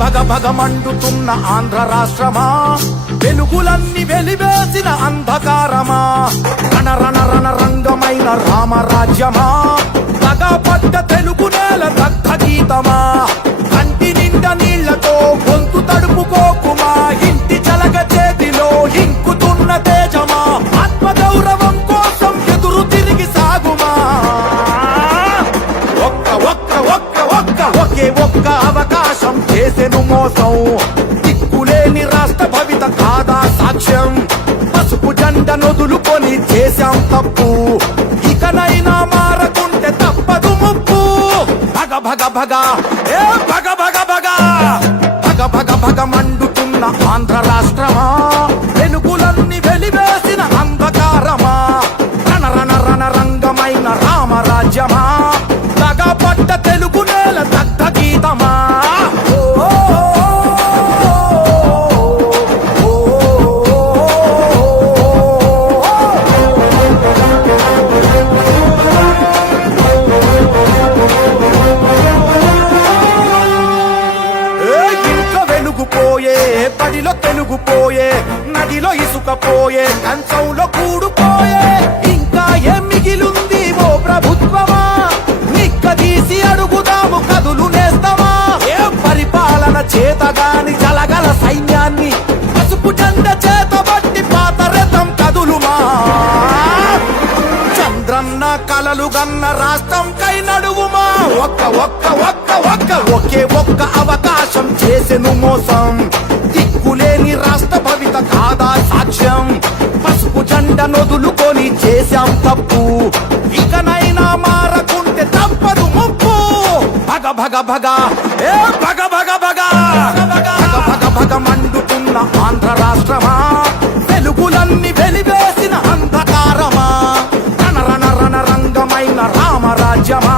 భగ భగ మండుతున్న ఆంధ్ర రాష్ట్రమా, వెలుగులన్నీ వెలివేసిన అంధకారమా, రణ రణ రణ రంగమైన రామరాజ్యమా, పగపడ్డ తెలుగు నేల దగ్ధ గీతమా, కంటి నిండా నీళ్లతో గొంతు తడుపుకోకుమా, ఇంటి చలగ చేతిలో ఇంకుతున్న తేజమా, ఆత్మగౌరవం కోసం ఎదురు తిరిగి సాగుమా, ఒక్క ఒక్క ఒక్క ఒక్క ఒకే ఒక్క అవకాశం చేసెను మోసం, దిక్కులేని రాష్ట్ర భవిత కాదా సాక్ష్యం, పసుపు జెండ నొదులుకొని చేశాం తప్పు, ఇకనైనా మారకుంటే తప్పదు ముప్పు, భగ భగ భగ ఏ భగ భగ భగ భగ భగ భగ మండుతున్న ఆంధ్ర రాష్ట్రమా, వెలుగులన్నీ వెలివేసిన అంధకారమా, రణ రణ రణ రంగమైన రామరాజ్యమా, పగపడ్డ తెలుగు నేల దగ్ధ గీతమా. బడిలో తెలుగుపోయే, నదిలో ఇసుకపోయే, కంచంలో కూడుపోయే, ఇంకా ఏం మిగిలుంది ఓ ప్రభుత్వమా, నిక్కదీసి అడుగుదాము కదులు నేస్తామా, ఏ పరిపాలన చేతగాని జలగల సైన్యాన్ని పసుపు జెండ చేతబట్టి పాత రథం కదులుమా, చంద్రన్న కలలు గన్న రాష్ట్రం కై నడువుమా, ఒక్క ఒక్క ఒక్క ఒక్క ఒకే ఒక్క అవకాశం చేసెను మోసం, దిక్కులేని రాష్ట్ర భవిత కాదా సాక్ష్యం, పసుపు జెండ నొదులుకొని చేశాం తప్పు, ఇకనైనా మారకుంటే తప్పదు ముప్పు, భగ భగ భగ ఏ భగ భగ భగ భగ భగ భగ మండుతున్న ఆంధ్ర రాష్ట్రమా, వెలుగులన్నీ వెలివేసిన అంధకారమా, రణ రణ రణ రంగమైన రామరాజ్యమా,